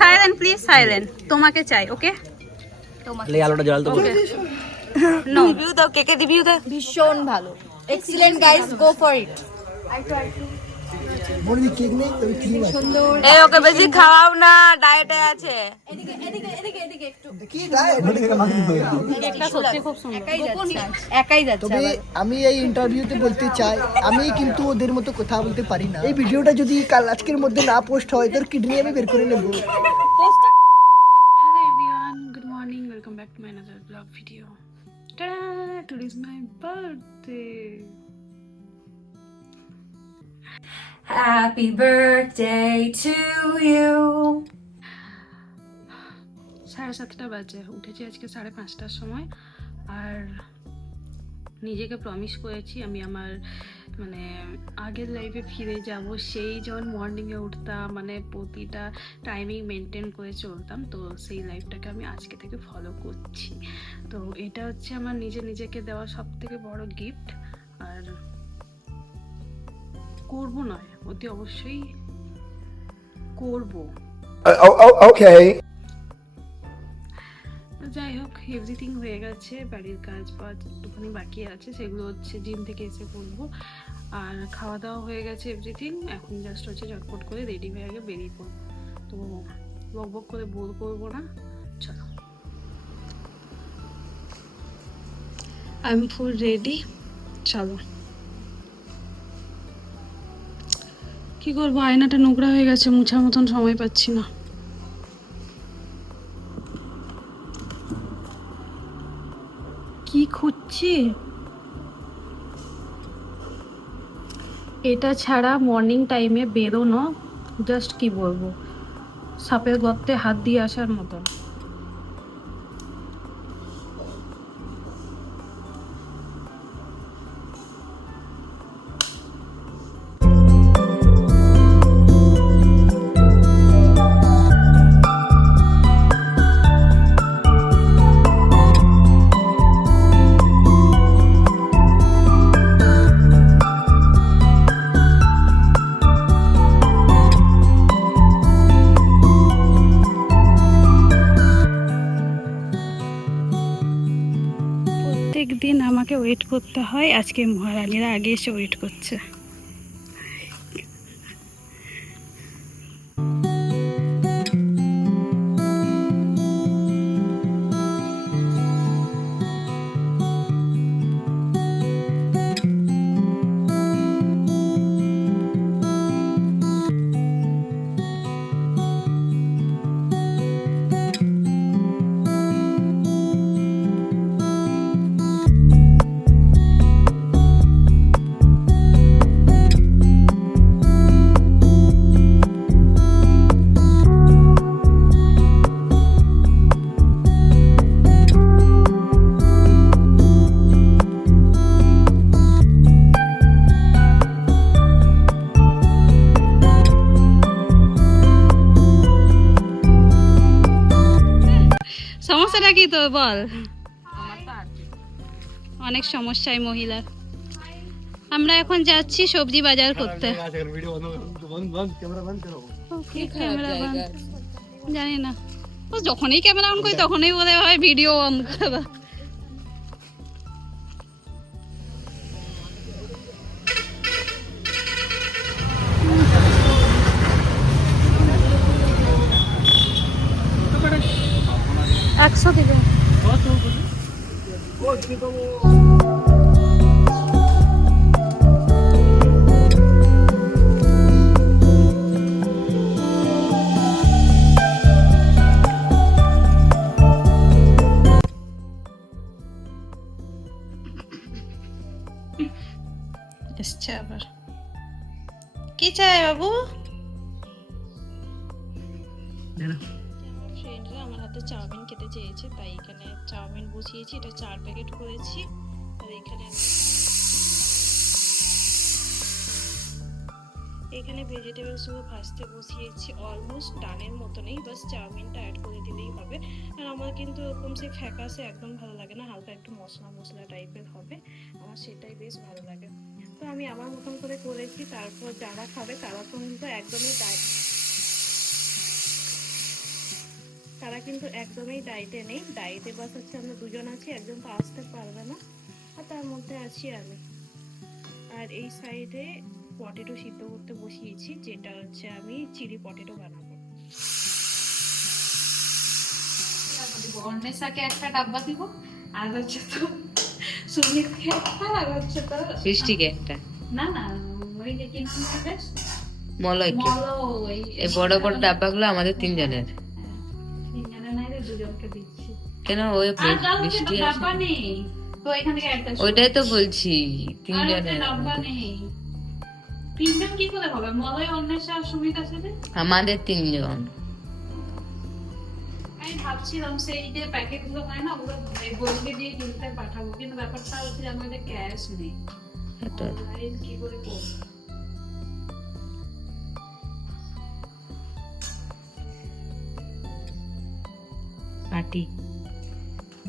Silent please, silent. তোমাকে চাই, ওকে? আলোটা জ্বাল তো। নো রিভিউ দাও, কেকে রিভিউ দাও। ভীষণ ভালো, excellent guys, go for it. বলবি কেক নেই তবে ক্রিম আছে। এই ওকে বেশি খাওয়াও না, ডায়েটে আছে। এদিকে একটু কি ডায়েট বলি থেকে মাখি হয়ে কেকটা সত্যি খুব সুন্দর। একাই যাচ্ছে। তবে আমি এই ইন্টারভিউতে বলতে চাই, আমি কিন্তু ওদের মতো কথা বলতে পারি না। এই ভিডিওটা যদি কাল আজকের মধ্যে না পোস্ট হয় তোর কিডনি আমি বের করে নেব। Hello everyone, good morning, welcome back to my another vlog video. Ta-da! Today is my birthday. Happy birthday to you. 7:30 বাজে, উঠেছি আজকে 5:30টার সময়। আর নিজেকে প্রমিস করেছি আমি আমার মানে আগের লাইফে ফিরে যাব। সেই যখন মর্নিংয়ে উঠতাম, মানে প্রতিটা টাইমিং মেনটেন করে চলতাম, তো সেই লাইফটাকে আমি আজকে থেকে ফলো করছি। তো এটা হচ্ছে আমার নিজেকে দেওয়া সব থেকে বড় গিফট। আর করবো নয়, অতি অবশ্যই করবো। ওকে, যাই হোক, এভরিথিং হয়ে গেছে। বাড়ির কাজ বাজ একটুখানি বাকি আছে, সেগুলো হচ্ছে জিম থেকে এসে করবো। আর খাওয়া দাওয়া হয়ে গেছে এভরিথিং। এখন জাস্ট হচ্ছে ঝটপট করে রেডি হয়ে আগে বেরিয়ে পড়বো। তো বক করে বোর করবো না, চলো। আই এম ফুল রেডি, চলো। কি করবো, আয়নাটা নোংরা হয়ে গেছে, মুছার মতন সময় পাচ্ছি না। কি খুঁজছি, এটা ছাড়া মর্নিং টাইমে বেরোনো জাস্ট কি বলবো, সাপের গর্তে হাত দিয়ে আসার মতন। প্রত্যেকদিন আমাকে ওয়েট করতে হয়, আজকে মহারানীরা আগে এসে ওয়েট করছে। সমস্যাটা কি তো বল? অনেক সমস্যায় মহিলার। আমরা এখন যাচ্ছি সবজি বাজার করতে। জানি না, যখনই ক্যামেরা অন করি তখনই বলে হয় ভিডিও অন করা। একশো দিবে। আবার কি চাই বাবু? ফ্রেন্ডরা আমার হাতে চাউমিন খেতে চেয়েছে, তাই এখানে চাউমিন বসিয়েছি। এটা 4 প্যাকেট করেছি। আর এখানে এখানে ভেজিটেবলসগুলো ভাজতে বসিয়েছি, অলমোস্ট ডানের মতনই, বাস চাউমিনটা অ্যাড করে দিলেই হবে। আর আমার কিন্তু এরকম সে ফ্যাকাসে একদম ভালো লাগে না, হালকা একটু মশলা মশলা টাইপের হবে, আমার সেটাই বেশ ভালো লাগে। তো আমি আমার মতন করে করেছি, তারপর যারা খাবে তারা তো কিন্তু একদমই ডায়েটে নেই, ডায়েটে বাস হচ্ছে আমরা দুজন আছি, একজন তো আসতে পারবে না, আর তার মধ্যে আছি আমি। আর এই সাইডে পটেটো সিদ্ধ করতে বসিয়েছি, যেটা হচ্ছে আমি চিলি পটেটো বানাবো। অন্বেষাকে একটা ডাব্বা দিব, আর হচ্ছে তো সুমিতকে একটা, আর হচ্ছে তো সৃষ্টিকে একটা, না না ওই যে কি নাম হবে, মলয়কে। মলয়। এই বড় বড় ডাব্বাগুলো আমাদের তিনজনের। তিনজনের নাই রে, দুজনকে দিচ্ছি। কেন ওই আর কারোর বৃষ্টি কিন্তু আছে? ডাব্বা নেই তো এখান থেকে একটা ওইটাই তো বলছি, তিনজনের। ডাব্বা নেই, তিনজন কি করে হবে? মলয়, অন্বেষা আর সুমিত আছে রে। আমাদের তিনজন। আমি ভাবছিলাম সেই যে প্যাকেট গুলো হয় না, ওগুলো বলকে দিয়ে কিনতে পাঠাবো, কিন্তু ব্যাপারটা হচ্ছে যে আমাদের ক্যাশ নেই, এটা অনলাইন কি করে করবো? পার্টি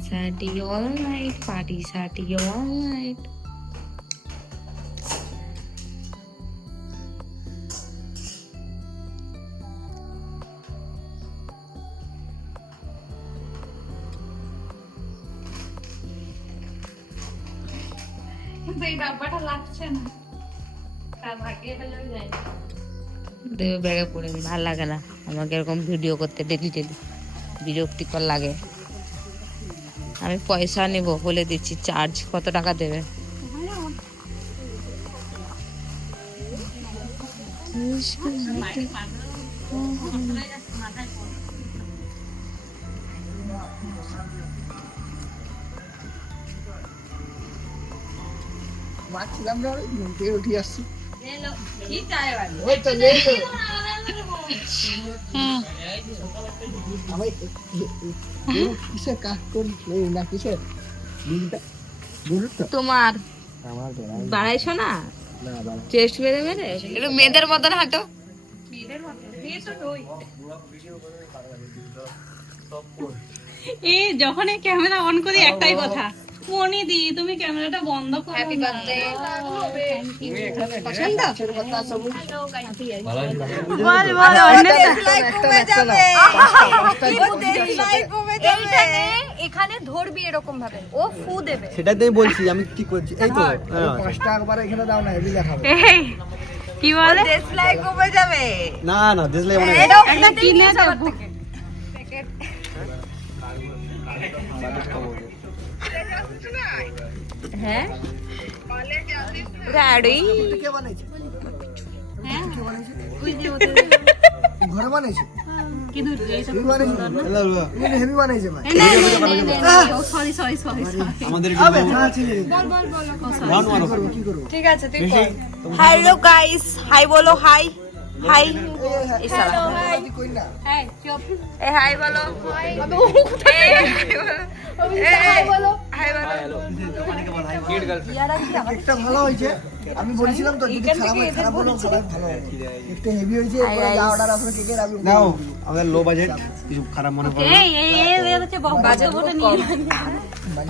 সার্টি অল নাইট, পার্টি সার্টি অল নাইট। কিন্তু এই ডাব্বাটা লাগছে না, তার ভাগ্যে এটা যদি যায়। দেবে ব্যাগে পড়ে, ভালো লাগে না আমাকে এরকম ভিডিও করতে ডেলি ডেলি, বিরক্তিকর লাগে। আমি পয়সা নেব বলে দিচ্ছি, চার্জ কত টাকা দেবে? মাছিলাম না, ঘুম থেকে উঠে আসছি। কি চাই ওই তো লে তো। আমি কিসের কাজ করি না, কিসের বিলটা বলুন তো। তোমার আমার বাড়াইছো না, না বাবা, চেস্ট বেড়ে বেড়ে একটু মেয়েদের মতন হাঁটো। এই যখন এই ক্যামেরা অন করি একটাই কথা, মনি দি তুমি ক্যামেরাটা বন্ধ করো। Happy birthday. পছন্দ কথা সব বল বল, এখানে ধরবি এরকম ভাবে, ও ফু দেবে। সেটাই তো আমি বলছি, আমি কি করছি এই তো 5 টাকা একবার এখানে দাও না, হেভি দেখাবো। এই কি বলে, ডিসলাইক কমে যাবে। না না দেখলে মানে একটা কিনে দেবো। হ্যাঁ গাড়ি কে বানাইছে? কে বানাইছে? ঘরে বানাইছে? হেভি বানাইছে? এটা হেভি বানাইছে ভাই। সরি সরি সরি আমাদের আবে আছে রাউন্ড মারো। কি করব? ঠিক আছে তুই কর। হ্যালো গাইস, হাই বলো, হাই হাই এই কই না। এই চুপ। এ হাই বলো, হাই বলো, হাই বলো। কেকটা ভালো হয়েছে, আমি বলেছিলাম তো যদি খারাপ হলো ভালো হবে। কেকটা হেভি হয়েছে, এরপরে যা অর্ডার আসলে কেকের আমি নাও, আমাদের লো বাজেট, কিছু খারাপ মনে করো না। এই হচ্ছে বাজেট বলে নিয়ে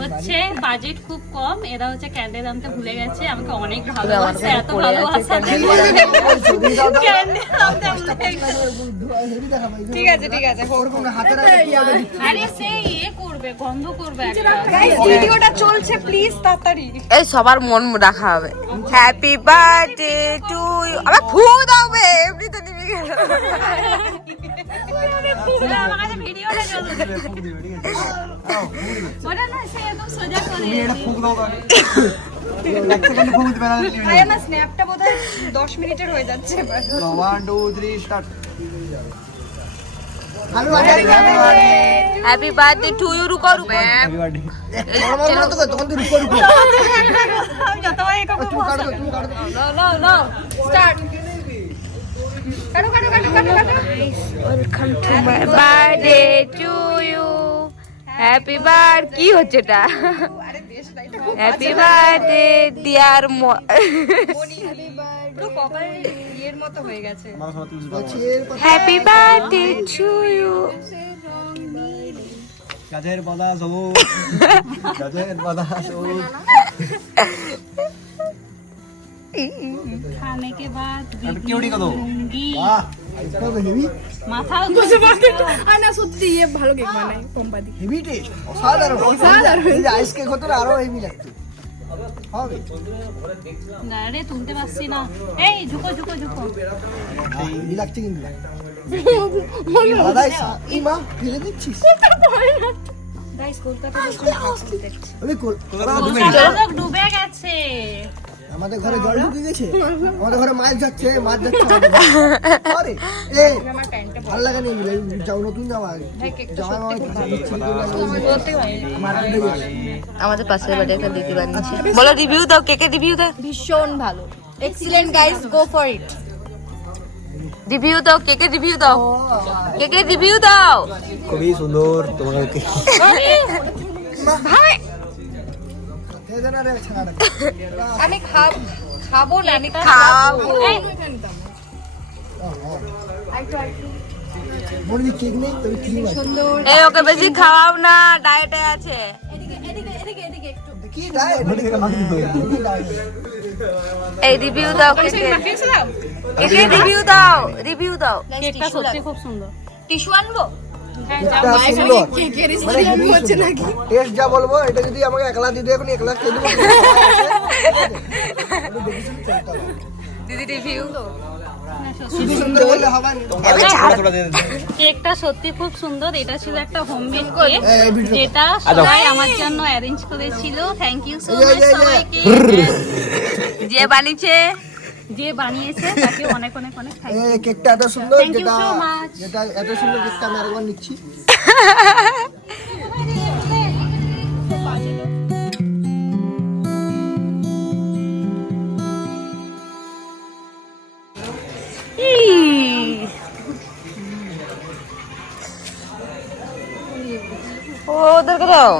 হচ্ছে বাজেট খুব কম, এরা হচ্ছে ক্যান্ডেল আনতে ভুলে গেছে, আমাকে অনেক ভালোবাসে, এত ভালোবাসা ক্যান্ডেল আনতে ভুলে গেছে। হেভি দেখাবো। ঠিক আছে ঠিক আছে। ওরকম না, হাতের আগে কি অর্ডার দিচ্ছি? আরে সেই করবে, গন্ধ করবে একটা। গাইস ভিডিওটা চলছে, প্লিজ তাড়াতাড়ি। এই সবার মন রাখা হবে। Happy birthday to you. আবার ফু দাও বে, এমনি তো নিবি গেল। আমার কাছে ভিডিওটা চলছে, ওটা না সে একদম সোজা করে তুমি এটা ফুক দাও তো। এক সেকেন্ড ফুক দিবে না। ভাই আমার স্ন্যাপটা বোধহয় 10 মিনিটের হয়ে যাচ্ছে এবার। 1 2 3 start. Hello birthday. Happy birthday to you. রুকো রুকো, হ্যাপি বার্থডে। আমার তো তখন তুই রুকো রুকো। আমি যতবার এরকম তুমি কাটো নো নো নো স্টার্ট। কাটো কাটো কাটো কাটো কাটো। Welcome to my birthday to you. Happy birth কি হচ্ছে এটা? হ্যাপি বার্থডে ডিয়ার পুরো কপালে ইয়ে বিয়ের মতো হয়ে গেছে। গাছের পাতা হ্যাপি বার্থডে টু ইউ। গাছের পাতা সবুজ, গাছের পাতা সবুজ। खाने के बाद কেউটি কত? लूंगी বাহ এটা তো হেভি माथा আর না সত্যি ইয়ে ভালো কেক বানায় কোম্পানি। হেভি টেস্ট অসাধারণ এই যে আইস কেক হতো না আরো হেভি লাগতো হবে আরে তুলতে পারছি না। এই ঝুকো ঝুকো ঝুকো। হেভি লাগছে কিন্তু আলাদাই স্বাদ। এই মা ফেলে দিচ্ছিস গাইস কলকাতা আমি লোক ডুবে গেছে। আমাদের ঘরে জল ঢুকে গেছে আমাদের ঘরে মাছ যাচ্ছে আমাদের ঘরে। আরে এই ভালো লাগে না এগুলো যাও নতুন জামা জামা আমাদের পাশের বাড়ি একটা দিদি বানিয়েছে। বলো রিভিউ দাও, কেকের রিভিউ দাও। ভীষণ ভালো, excellent guys, go for it. Review দাও, কেকের রিভিউ দাও, কেকের রিভিউ দাও। খুবই সুন্দর তোমাকে। ভাই আমি খাবো না, আমি খাবো। মনে কেক নেই তবে ক্রিম আছে এই ওকে বেশি খাওয়াও না, ডায়েটে আছে। কি ডায়েট এই রিভিউ দাও, কেকের কেকের রিভিউ দাও, রিভিউ দাও। কেকটা সত্যি খুব সুন্দর। টিস্যু আনবো? এটা সুন্দর মানে হেভি হচ্ছে নাকি টেস্ট যা বলবো এটা যদি আমাকে একলা দিতে এখন একলা খেয়ে দেবো দিদি রিভিউ শুধু সুন্দর বললে হবে না কেকটা সত্যি খুব সুন্দর। এটা ছিল একটা হোমমেড কেক এই ভিডিও যেটা সবাই আমার জন্য অ্যারেঞ্জ করেছিল। থ্যাংক ইউ সো মাচ সবাইকে। যে বানিয়েছে, যে বানিয়েছে তাকে অনেক অনেক অনেক থ্যাংক ইউ। এই কেকটা এত সুন্দর Thank you যেটা so much. যেটা এত সুন্দর কেকটা আমি আরেকবার নিচ্ছি ও ওদেরকে দাও।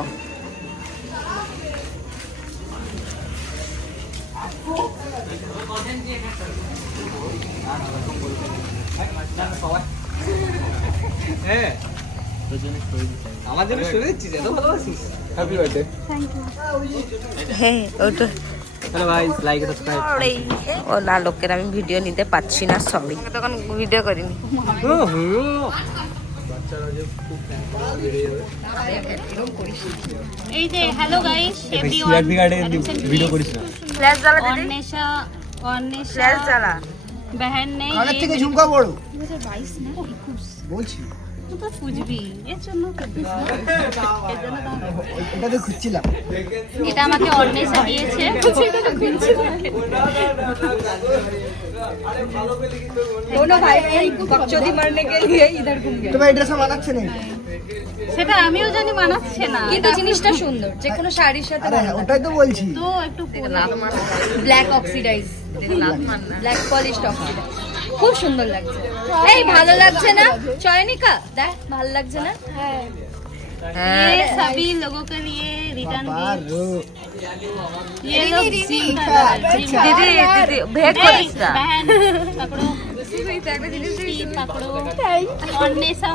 হ্যাঁ আমার জন্য শুনে দিচ্ছিস, এত ভালোবাসিস। Happy birthday. হ্যাঁ ওটা হ্যালো ভাই, লাইক সাবস্ক্রাইব। ও না, লোকের আমি ভিডিও নিতে পারছি না, সরি। তখন ভিডিও করিনি। এই যে হ্যালো গাইস সিআরপি কার্ডে ভিডিও করিস না। ফ্ল্যাশ জ্বালা দিদি, অন্বেষা ফ্ল্যাশ জ্বালা। बहन ने কানের থেকে ঝুমকা বড় 2022 না? বলছি तू तो कुछ भी এর জন্য এটাকে খুঁজছিলাম এটা আমাকে অন্বেষা দিয়েছে। दोनों भाई बकचोदी मारने के लिए इधर घूम गए। তোমার এড্রেসে মানাচ্ছে না সেটা আমিও জানি মানাচ্ছে না, কিন্তু জিনিসটা সুন্দর, যে কোনো শাড়ির সাথে আরে ওটাই তো বলছি তো একটু black oxidise, black polished oxidise, খুব সুন্দর লাগছে। এই ভালো লাগছে না চয়নিকা? দেখ ভালো লাগছে না? হ্যাঁ ये सभी लोगों के लिए रिटर्न আর ये लोग দিদি দিদি ভেট করিস না। बहन पकड़ो, पकड़ो अन्वेषा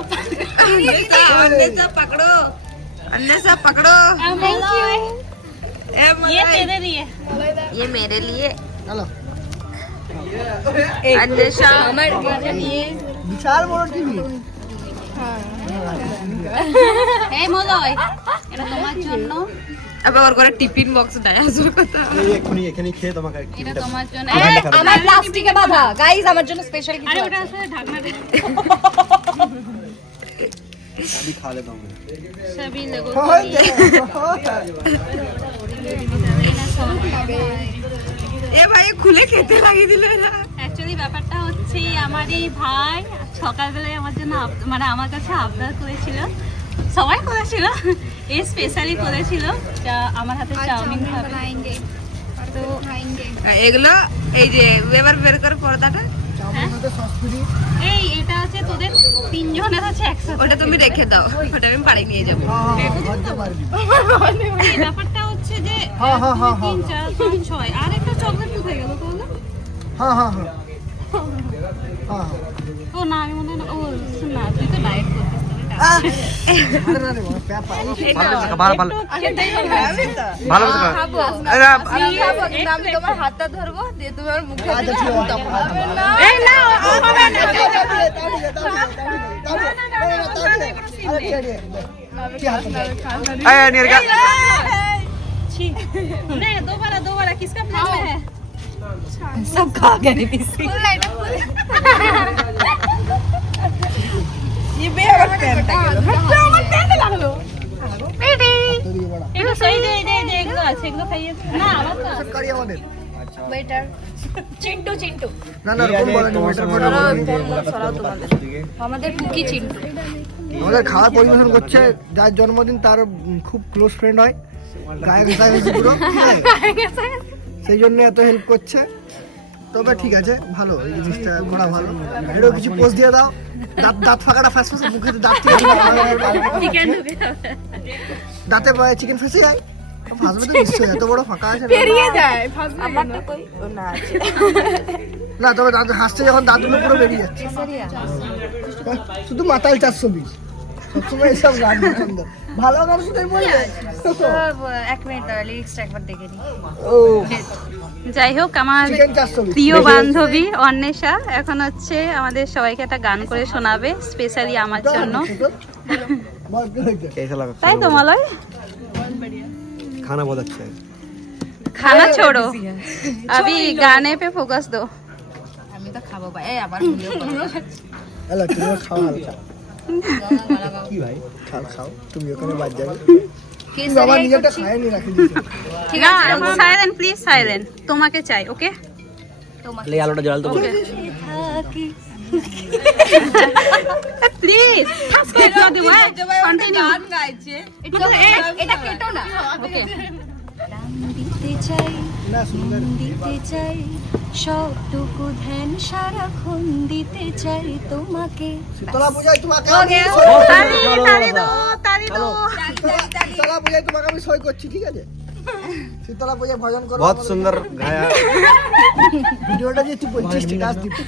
अन्य पकड़ो, अन्य सब पकड़ो। Thank you. ए ये तेरे लिए। ये मेरे लिए। চলো अन्वेषा আমার নিয়ে বিশাল বড় টিভি এই মলয় এটা তোমার জন্য, আবার ওর করে টিফিন বক্স দেয় আসল কথা। এক্ষুনি এখানে খেয়ে তোমাকে এটা তোমার জন্য। আমার প্লাস্টিকে বাঁধা গাইস, আমার জন্য স্পেশাল কিছু আরে আছে। ওটা আসলে ঢাকনা দে। अभी खा लेता हूँ। सभी लोगों के लिए এ ভাই খুলে খেতে লাগিয়ে দিল এরা। অ্যাকচুয়ালি ব্যাপারটা হচ্ছে আমারই ভাই সকালবেলায় আমার জন্য মানে আমার কাছে আবদার করেছিল, সবাই করেছিল, এই স্পেশালি করেছিল আমার হাতে চাউমিন খাবে। তো এগুলো এই যে এবার বের করে পর্দাটা, এই এটা আছে তোদের তিনজনের আছে একসাথে। ওটা তুমি রেখে দাও, ওটা আমি বাড়ি নিয়ে যাবো। এই ব্যাপারটা হচ্ছে যে হ্যাঁ, হ্যাঁ, হ্যাঁ, 3 4 5 6 আর একটা চকলেট কোথায় গেল তাহলে? হ্যাঁ হ্যাঁ হ্যাঁ হ্যাঁ ও না আমি মনে হয় ও শোন না তুই তো ডায়েট করছিস আরে না রে বাবা, প্যাপা ভালো ভালো ভালো খাবো আরে আমি খাবো কিন্তু আমি তোমার হাতটা ধরবো দিয়ে তুমি আমার মুখে আচ্ছা ঠিক আছে তারপর এই না ও হবে না আয় নিয়ে গা छी नहीं दोबारा किसका प्लेट में है সব খা গए পিসি ये बे और पेनটা গেল আমার পেটে লাগলো পেটে এগুলো সহি দে এগুলো আছে এগুলো খাইয়ে না আমার তো আমাদের ওয়েটার চিন্টু চিন্টু না না এরকম বলেনি ওয়েটার আমাদের কুকি চিন্টু আমাদের খাবার পরিবেশন করছে যার জন্মদিন তার খুব ক্লোজ ফ্রেন্ড হয় গায়ে ঘেঁষায় হয়েছে পুরো সেই জন্য এত হেল্প করছে তবে ঠিক আছে ভালো এই জিনিসটা করা ভালো এটাও কিছু পোস্ট দিয়ে দাও দাঁত ফাঁকাটা ফাঁস ফাঁস মুখে দাঁত চিকেন ঢুকে দাঁতে চিকেন ফেসে যায় ফাঁসবে তো নিশ্চয়ই এত বড় ফাঁকা আছে পেরিয়ে যায় আমার তো কই না আছে না তবে দাঁত হাসছে যখন দাঁতগুলো পুরো বেরিয়ে যাচ্ছে শুধু মাতাল 420 সবসময় এসব গান সুন্দর ভালো গান শুনে বলবে এক মিনিট লিরিক্সটা একবার দেখে নি ও যাই হোক আমার চিকেন 420 প্রিয় বান্ধবী অন্বেষা এখন হচ্ছে আমাদের সবাইকে একটা গান করে শোনাবে স্পেশালি আমার জন্য कैसा लगा তাই তো মালয় खाना बहुत अच्छा है खाना छोड़ो अभी गाने पे फोकस दो আমি তো খাবো ভাই এই আবার ভিডিও করো হ্যালো তুমি খাও হালকা কি ভাই খাও খাও তুমি ওখানে বাদ যাবে বাবা নিজেটা খায় নি রাখি দিয়েছে ঠিক না আছে সাইলেন্ট প্লিজ সাইলেন্ট তোমাকে চাই ওকে ले आलूটা জল তো থাকি প্লিজ কেটো দিব কন্টিনিউ গান গাইছে এটা কেটো না ওকে প্রাণ দিতে চাই না সুন্দর দিতে চাই সবটুকু ধ্যান সারাক্ষণ দিতে চাই তোমাকে শীতলা পূজায় তোমাকে ওকে তালি তালি দো তালি দো শীতলা পূজায় তোমাকে আমি সই করছি ঠিক আছে শীতলা পূজায় ভজন করো बहुत सुंदर गाया ভিডিওটা যে তুই বলছিস স্ট্যাটাস দিবি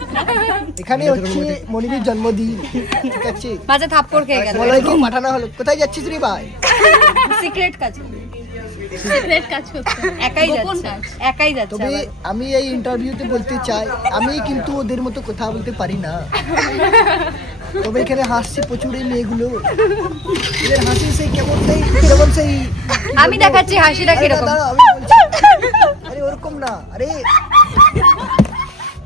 এখানে হচ্ছে মনিরের জন্মদিন ঠিক আছে মাঝে থাপ্পড় খেয়ে গেল বলাই কি পাঠানো হলো কোথায় যাচ্ছিস রে ভাই সিক্রেট কাজ সিক্রেট কাজ করতে একাই যাচ্ছে তবে আমি এই ইন্টারভিউতে বলতে চাই আমি কিন্তু ওদের মতো কথা বলতে পারি না তবে এখানে হাসছে প্রচুর এই মেয়েগুলো এদের হাসি সেই কেমন সেই আমি দেখাচ্ছি হাসিটা আরে কিরকম দাঁড়াও, আমি বলছি। আরে ওরকম না আরে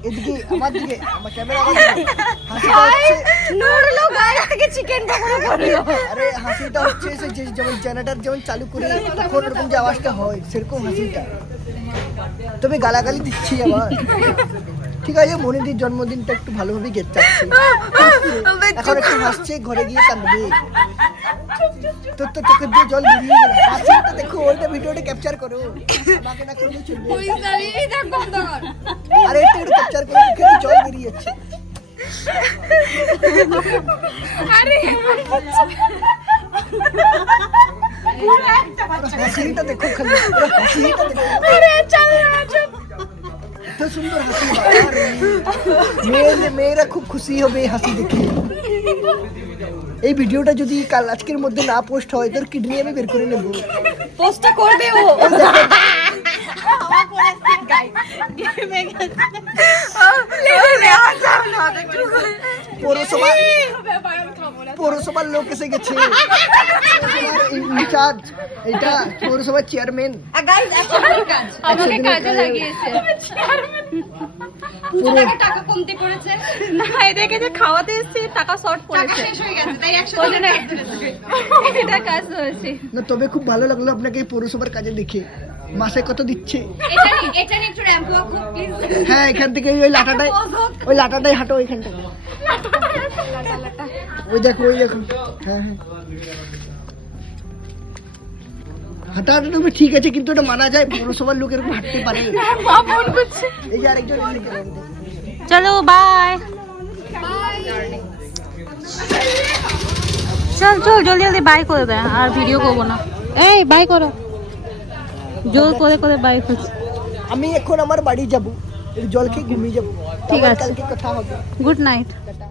এদিকে আমার দিকে আমার ক্যামেরা আমার দিকে। হাসিটা হচ্ছে নড়লো গায়ে আগে চিকেন পকোড়া করলো আরে হাসিটা হচ্ছে সে যে যেমন জেনারেটর যেমন চালু করে তখন ওরকম যে আওয়াজটা হয় সেরকম হাসিটা তবে গালাগালি দিচ্ছি আবার ঠিক আছে মনিদির জন্মদিনটা একটু ভালোভাবে গেট চাচ্ছি এখন একটু হাসছে ঘরে গিয়ে কাঁদবে তোর তো চোখের দিয়ে জল বেরিয়ে গেল হাসিটা দেখো ওইটা ভিডিওটা ক্যাপচার করো আমাকে না করলে চলবে আরে একটু ক্যাপচার করো চোখের দিয়ে জল বেরিয়ে যাচ্ছে হাসিটা দেখো খালি পুরো হাসিটা দেখো তো সুন্দর হাসি মেয়েরা খুব খুশি হবে এই হাসি দেখে এই ভিডিওটা যদি কাল আজকের মধ্যে না পোস্ট হয় তোর কিডনি আমি বের করে নেব পোস্টটা করবে ও পৌরসভার লোক এসে গেছে ইনচার্জ এটা পৌরসভার চেয়ারম্যান আমাকে কাজে লাগিয়েছে টাকা কমতি পড়েছে না এদেরকে যে খাওয়াতে এসেছি টাকা শর্ট পড়েছে শেষ হয়ে গেছে তাই 100 এটা কাজ হয়েছে না তবে খুব ভালো লাগলো আপনাকে এই পৌরসভার কাজে দেখে মাসে কত দিচ্ছে এটা নিয়ে একটু র্যাম্প ওয়াক হ্যাঁ এখান থেকে ওই লাটাটাই হাঁটো ওইখান থেকে ওই দেখো হ্যাঁ হাঁটাহাঁটা তবে ঠিক আছে কিন্তু এটা মানা যায় পৌরসভার লোক এরকম হাঁটতে পারে এই যে আরেকজন চলো বাই চল জলদি জলদি বাই করে দে আর ভিডিও করবো না এই বাই করো জোর করে বাই করছি আমি এখন আমার বাড়ি যাব একটু জল খেয়ে ঘুমিয়ে যাবো। ঠিক আবার আছে। কালকে কথা হবে। Good night. টাটা।